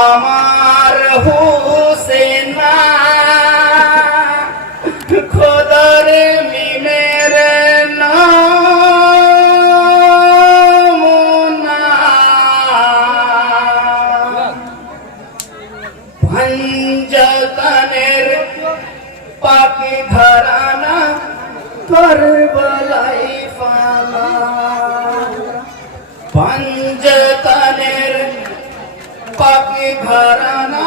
আমার হুসেনা। খোদার মিমের ভঞ্জতনের পাখি ঘরানা করবলাই ফালা। ঘরানা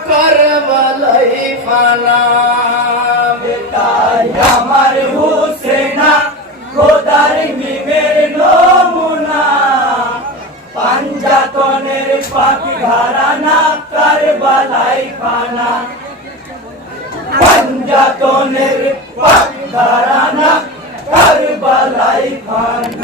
করবলাই ফালা তাই আমার হুসেনা, খোদার মিমের নমুনা। পাঞ্জাতনের পাখি ঘরানা কারবালাই খানা পাঞ্জাতনের পাখি ঘরানা কারবালাই খানা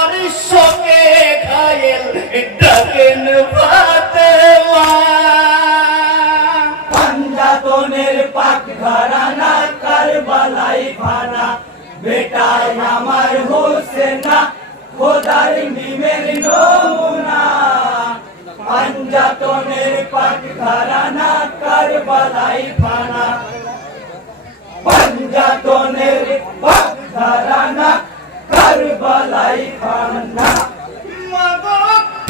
অন্তর শোকে ঘায়েল ডাকেন পাঞ্জাতনের পাক ঘরানা কারবালাই আমার পাক ঘরানা কারবালাই খানা মাগো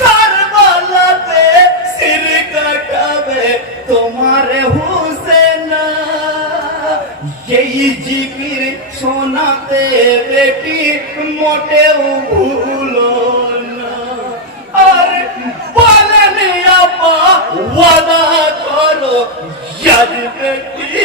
কারবালাতে সির কাটাবে তোমার হুসেনা। এই বেটি মোটেও ভুলো না। আর বলেন আপা, ওয়াদা করো, ইয়াদ বেটি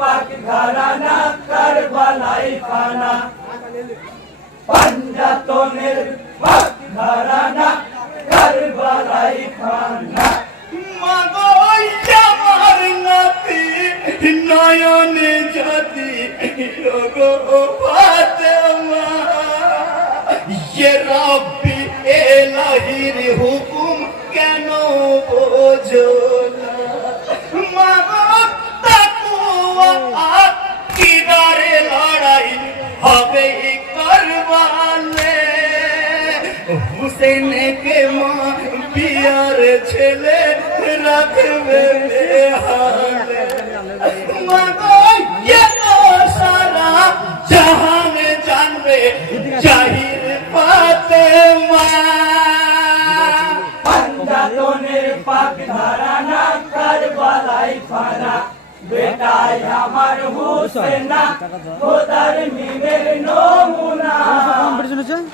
পাক ঘরানা কারবালাই ফানা পাঞ্জাতনের ভক্ত ঘরানা কারবালাই ফানা নয়নে জাতি গো হুসেনকে মা বিয়ার ছেলে রাখবে সারা জাহান জানবে, জাহির পাতে মা। পাক ধারানা কারবালাই বেটায় আমার হোসেনা, খোদার মিমের নমুনা।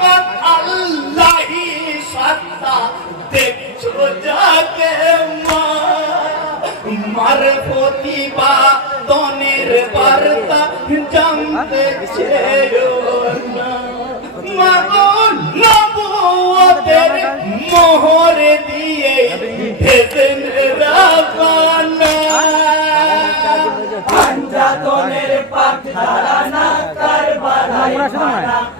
হকিকত আল্লাহি সত্তা দেখছ যাকে মার প্রতিভা তনের বার্তা জানতে চেয়েও না। মাগো নবুয়তের মোহর দিয়ে রাবানা। পাঞ্জাতনের মনে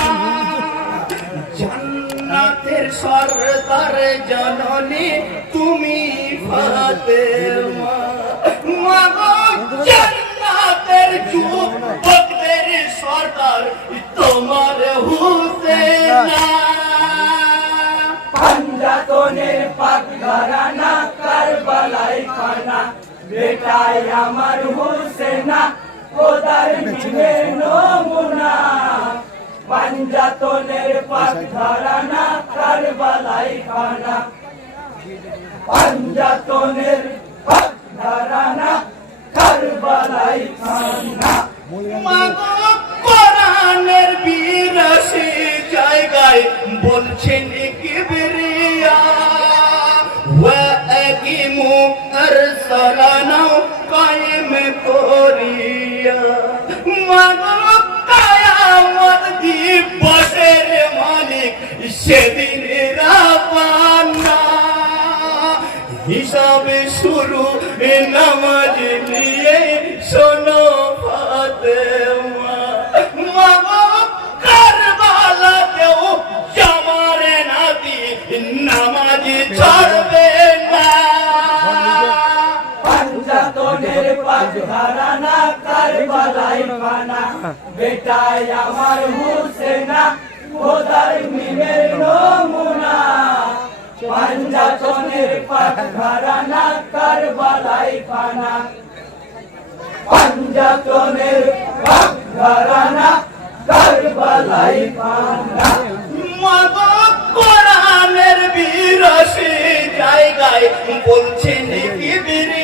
জান্নাত জান্নাতের সরদার জননী তুমি মাগো জান্নাতের যুবকদের সরদার তোমার পাঞ্জাতনের পাক ঘরানা কারবালাই খানা। বেটাই আমার হুসেনা, খোদার মিলের নমুনা। পাঞ্জাতনের পাক ঘরানা কারবালাই খানা। পাঞ্জাতনের পাক ঘরানা কারবালাই খানা। মাগো কোরআনের বিরাশি জায়গায় বলছেন সেদিন রাবানা হিসাবে শুরু নামাজ নিয়ে শোনো মাগো কারবালাতেও জামারে নাতি নামাজ ছাড়বে না। পাঞ্জাতনের পাক ঘরানা আমার হুসেনা ঘরানা কারবালাই খানা পাঞ্জাতনের বাপ ঘরানা কোরআনের জায়গায় বলছেন কিবরিয়া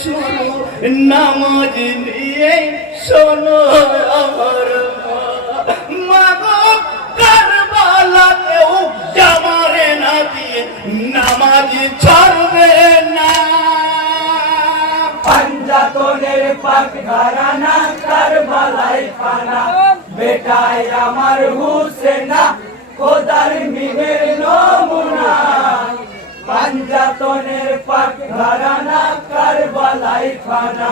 শুরু নামাজ নিয়ে শোনো আমার কারবালাতেও জামারে না দিয়ে নামাজ ছাড়বে না। পাঞ্জাতনের পাক ঘরানা কারবালাই খানা বেটাই আমার হুসেনা, খোদার মিমের নমুনা পাঞ্জাতনের পাক ঘরানা কারবালাই খানা।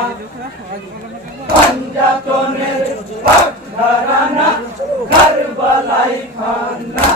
পাঞ্জাতনের পাক ঘরানা কারবালাই খানা।